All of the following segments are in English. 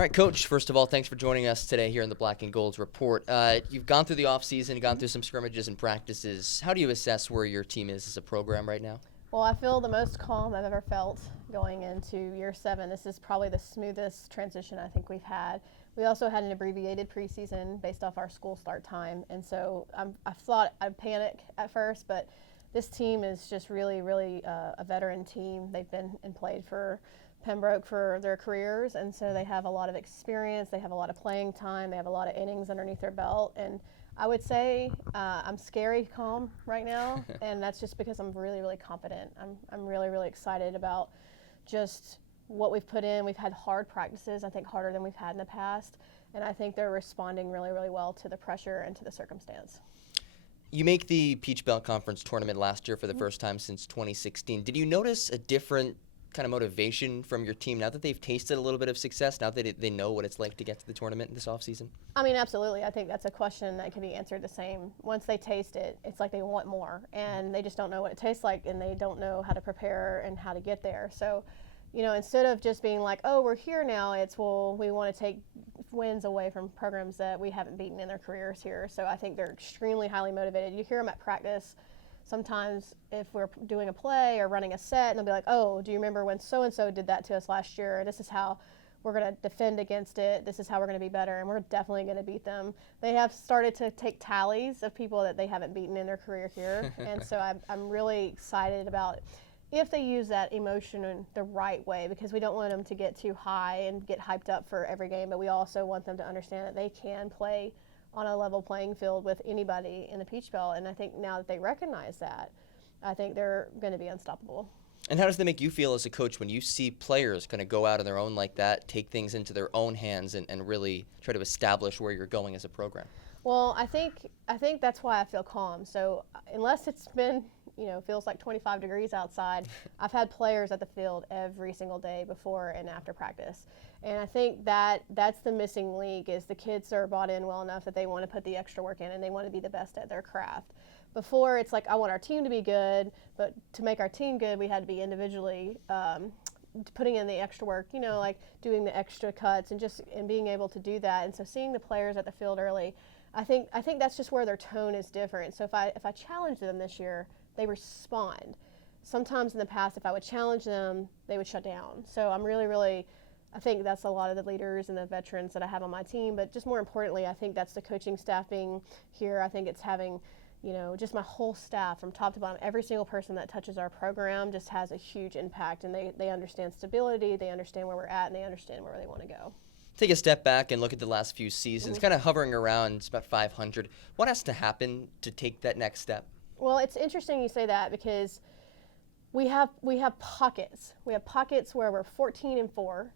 All right, Coach, first of all, thanks for joining us today here in the Black and Gold's Report. You've gone through the offseason, gone through some scrimmages and practices. How do you assess where your team is as a program right now? Well, I feel the most calm I've ever felt going into year 7. This is probably the smoothest transition I think we've had. We also had an abbreviated preseason based off our school start time, and so I thought I'd panic at first, but this team is just really a veteran team. They've been and played for Pembroke for their careers, and so they have a lot of experience, they have a lot of playing time, they have a lot of innings underneath their belt, and I would say I'm scary calm right now, and that's just because I'm really confident. I'm really excited about just what we've put in. We've had hard practices, I think harder than we've had in the past, and I think they're responding really well to the pressure and to the circumstance. You make the Peach Belt Conference tournament last year for the first time since 2016. Did you notice a different kind of motivation from your team now that they've tasted a little bit of success, now that they know what it's like to get to the tournament this offseason? I mean, absolutely. I think that's a question that can be answered the same. Once they taste it, it's like they want more, and they just don't know what it tastes like, and they don't know how to prepare and how to get there. So, you know, instead of just being like, oh, we're here now, it's, well, we want to take wins away from programs that we haven't beaten in their careers here. So I think they're extremely highly motivated. You hear them at practice. Sometimes if we're doing a play or running a set, and they'll be like, oh, do you remember when so-and-so did that to us last year? This is how we're going to defend against it. This is how we're going to be better, and we're definitely going to beat them. They have started to take tallies of people that they haven't beaten in their career here, and so I'm really excited about it if they use that emotion in the right way, because we don't want them to get too high and get hyped up for every game, but we also want them to understand that they can play on a level playing field with anybody in the Peach Belt, and I think now that they recognize that, I think they're going to be unstoppable. And how does that make you feel as a coach when you see players kind of go out on their own like that, take things into their own hands, and really try to establish where you're going as a program? Well, I think that's why I feel calm. So unless it's been, feels like 25 degrees outside, I've had players at the field every single day before and after practice. And I think that's the missing link, is the kids are bought in well enough that they want to put the extra work in and they want to be the best at their craft. Before, it's like, I want our team to be good, but to make our team good, we had to be individually putting in the extra work, like doing the extra cuts and being able to do that. And so seeing the players at the field early, I think that's just where their tone is different. So if I challenge them this year, they respond. Sometimes in the past, if I would challenge them, they would shut down. So I'm really, I think that's a lot of the leaders and the veterans that I have on my team. But just more importantly, I think that's the coaching staff being here. I think it's having, just my whole staff from top to bottom. Every single person that touches our program just has a huge impact, and they understand stability, they understand where we're at, and they understand where they want to go. Take a step back and look at the last few seasons, kind of hovering around about 500. What has to happen to take that next step? Well, it's interesting you say that, because we have pockets. We have pockets where we're 14-4,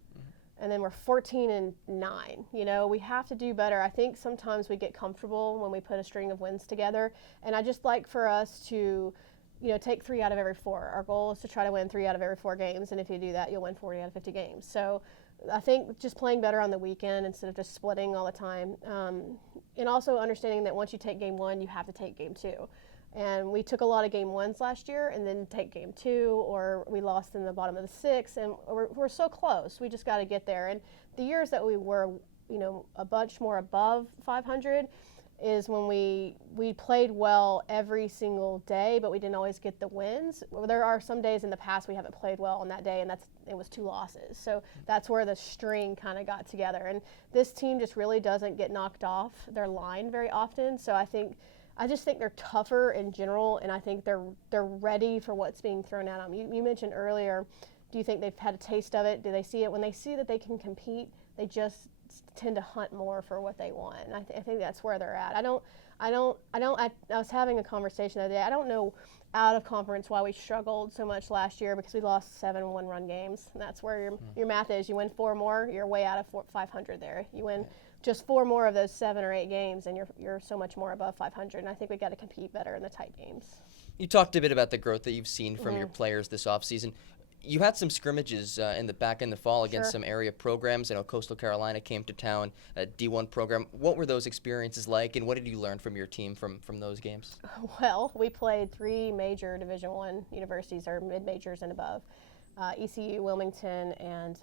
and then we're 14-9. We have to do better. I think sometimes we get comfortable when we put a string of wins together, and I just like for us to, take 3 out of every 4. Our goal is to try to win 3 out of every 4 games, and if you do that, you'll win 40 out of 50 games. So I think just playing better on the weekend instead of just splitting all the time, and also understanding that once you take game 1, you have to take game 2. And we took a lot of game 1s last year and then take game 2, or we lost in the bottom of the 6, and we're so close. We just got to get there. And the years that we were, a bunch more above 500 is when we played well every single day, but we didn't always get the wins. There are some days in the past we haven't played well on that day, and it was 2 losses. So that's where the string kind of got together. And this team just really doesn't get knocked off their line very often. So I just think they're tougher in general, and I think they're ready for what's being thrown at them. You mentioned earlier, do you think they've had a taste of it? Do they see it? When they see that they can compete, they just tend to hunt more for what they want. And I think that's where they're at. I was having a conversation the other day. I don't know out of conference why we struggled so much last year, because we lost 7 one-run games. And that's where your math is. You win 4 more, you're way out of 500 there. You win just 4 more of those 7 or 8 games, and you're so much more above 500. And I think we got to compete better in the tight games. You talked a bit about the growth that you've seen from your players this offseason. You had some scrimmages in the fall against some area programs. I know Coastal Carolina came to town, a D1 program. What were those experiences like, and what did you learn from your team from those games? Well, we played 3 major Division I universities, or mid-majors and above, ECU, Wilmington, and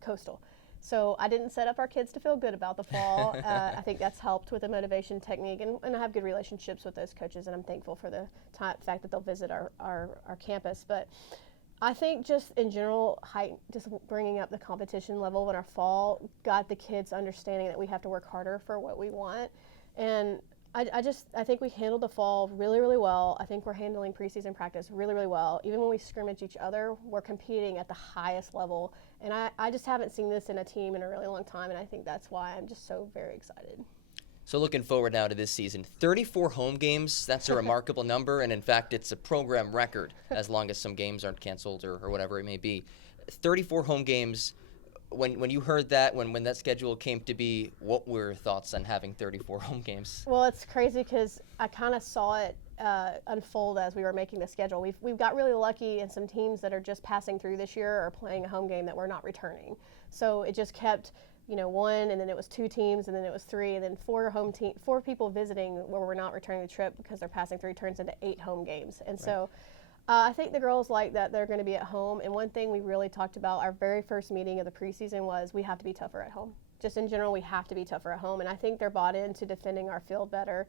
Coastal. So I didn't set up our kids to feel good about the fall. I think that's helped with the motivation technique, and I have good relationships with those coaches, and I'm thankful for the fact that they'll visit our campus. But I think just in general, just bringing up the competition level in our fall got the kids understanding that we have to work harder for what we want. And I think we handled the fall really, really well. I think we're handling preseason practice really, really well. Even when we scrimmage each other, we're competing at the highest level. And I just haven't seen this in a team in a really long time, and I think that's why I'm just so very excited. So looking forward now to this season, 34 home games, that's a remarkable number, and in fact, it's a program record as long as some games aren't canceled or whatever it may be. 34 home games. When you heard that, when that schedule came to be, what were your thoughts on having 34 home games? Well, it's crazy because I kind of saw it unfold as we were making the schedule. We've got really lucky, and some teams that are just passing through this year are playing a home game that we're not returning. So it just kept, one, and then it was 2 teams, and then it was 3, and then 4 people visiting where we're not returning the trip because they're passing through turns into 8 home games. And right. So I think the girls like that they're going to be at home. And one thing we really talked about our very first meeting of the preseason was we have to be tougher at home. Just in general, we have to be tougher at home. And I think they're bought into defending our field better.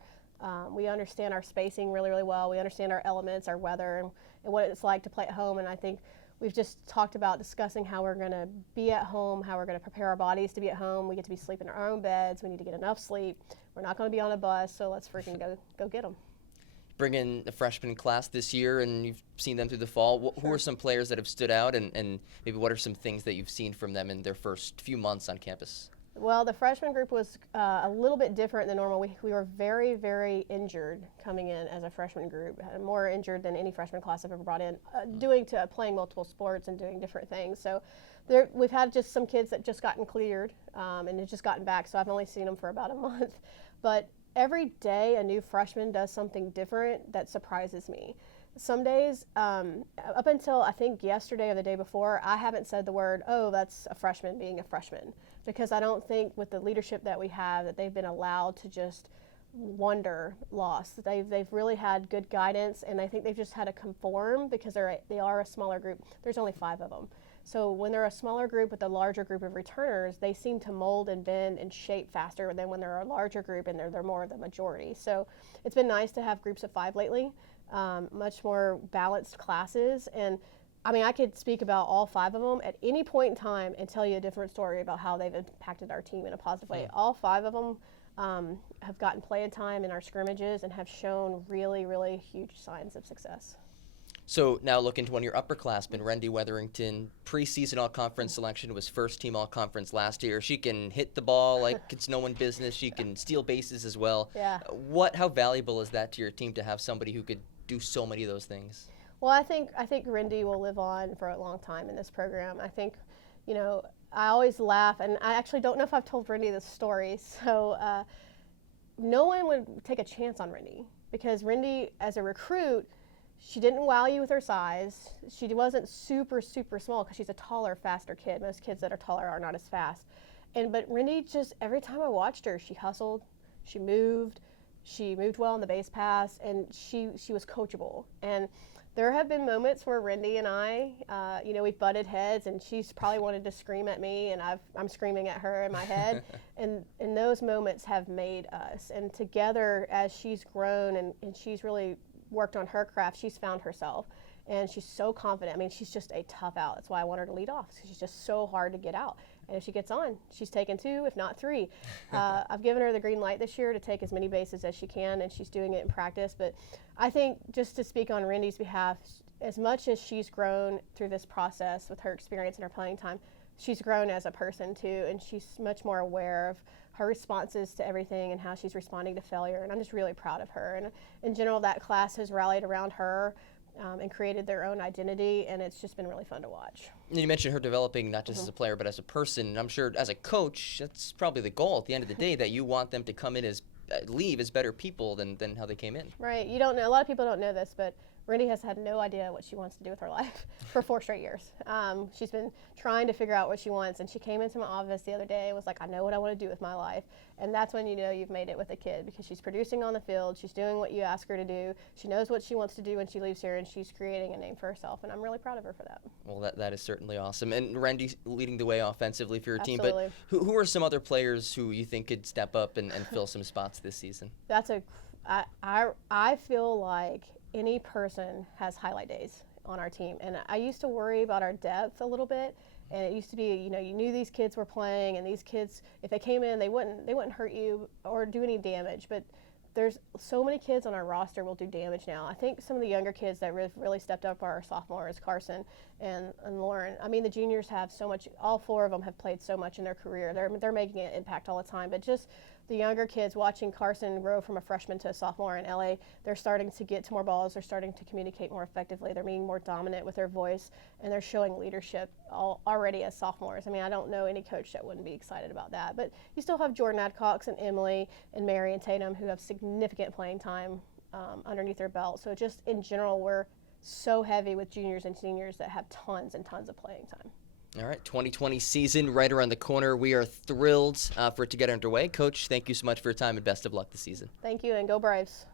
We understand our spacing really, really well. We understand our elements, our weather, and what it's like to play at home. And I think we've just talked about discussing how we're going to be at home, how we're going to prepare our bodies to be at home. We get to be sleeping in our own beds. We need to get enough sleep. We're not going to be on a bus, so let's freaking go get them. Bring in a freshman class this year, and you've seen them through the fall. Who are some players that have stood out, and maybe what are some things that you've seen from them in their first few months on campus? Well, the freshman group was a little bit different than normal. We were very, very injured coming in as a freshman group, more injured than any freshman class I've ever brought in, playing multiple sports and doing different things. So we've had just some kids that just gotten cleared and have just gotten back, so I've only seen them for about a month. But every day a new freshman does something different that surprises me. Some days, up until I think yesterday or the day before, I haven't said the word, oh, that's a freshman being a freshman, because I don't think with the leadership that we have that they've been allowed to just wander lost. They've really had good guidance, and I think they've just had to conform because they are a smaller group. There's only 5 of them. So when they're a smaller group with a larger group of returners, they seem to mold and bend and shape faster than when they're a larger group and they're more of the majority. So it's been nice to have groups of 5 lately, much more balanced classes. And I mean, I could speak about all 5 of them at any point in time and tell you a different story about how they've impacted our team in a positive way. All 5 of them have gotten playing time in our scrimmages and have shown really, really huge signs of success. So now looking to one of your upperclassmen, Rendy Wetherington, preseason all-conference selection, was first-team all-conference last year. She can hit the ball like it's no one's business. She can steal bases as well. Yeah. How valuable is that to your team to have somebody who could do so many of those things? Well, I think Rendy will live on for a long time in this program. I think, I always laugh, and I actually don't know if I've told Rendy this story. So no one would take a chance on Rendy because Rendy, as a recruit, she didn't wow you with her size. She wasn't super, super small because she's a taller, faster kid. Most kids that are taller are not as fast. But Rendy just, every time I watched her, she hustled, she moved well on the base pass, and she was coachable. And there have been moments where Rendy and I, we've butted heads, and she's probably wanted to scream at me, and I'm screaming at her in my head. And those moments have made us. And together, as she's grown and she's really worked on her craft, she's found herself, and she's so confident. I mean, she's just a tough out. That's why I want her to lead off. She's just so hard to get out. And if she gets on, she's taken 2, if not 3. I've given her the green light this year to take as many bases as she can, and she's doing it in practice. But I think, just to speak on Rendy's behalf, as much as she's grown through this process with her experience and her playing time, she's grown as a person too, and she's much more aware of her responses to everything and how she's responding to failure, and I'm just really proud of her. And in general, that class has rallied around her and created their own identity, and it's just been really fun to watch. You mentioned her developing not just as a player but as a person. I'm sure as a coach, that's probably the goal at the end of the day, that you want them to come in leave as better people than how they came in. Right. You don't know. A lot of people don't know this, but Randy has had no idea what she wants to do with her life for 4 straight years. She's been trying to figure out what she wants, and she came into my office the other day and was like, I know what I want to do with my life. And that's when you know you've made it with a kid, because she's producing on the field, she's doing what you ask her to do, she knows what she wants to do when she leaves here, and she's creating a name for herself, and I'm really proud of her for that. Well, that is certainly awesome. And Randy leading the way offensively for your Absolutely. team, but who are some other players who you think could step up and fill some spots this season? I feel like any person has highlight days on our team, and I used to worry about our depth a little bit, and it used to be, you knew these kids were playing, and these kids, if they came in, they wouldn't hurt you or do any damage, but there's so many kids on our roster will do damage now. I think some of the younger kids that really stepped up are our sophomores, Carson and Lauren. I mean, the juniors have so much, all 4 of them have played so much in their career. They're making an impact all the time, but just the younger kids, watching Carson grow from a freshman to a sophomore in LA, they're starting to get to more balls, they're starting to communicate more effectively, they're being more dominant with their voice, and they're showing leadership already as sophomores. I mean, I don't know any coach that wouldn't be excited about that, but you still have Jordan Adcox and Emily and Mary and Tatum who have significant playing time underneath their belt. So just in general, we're so heavy with juniors and seniors that have tons and tons of playing time. All right, 2020 season right around the corner. We are thrilled for it to get underway. Coach, thank you so much for your time, and best of luck this season. Thank you, and go Braves.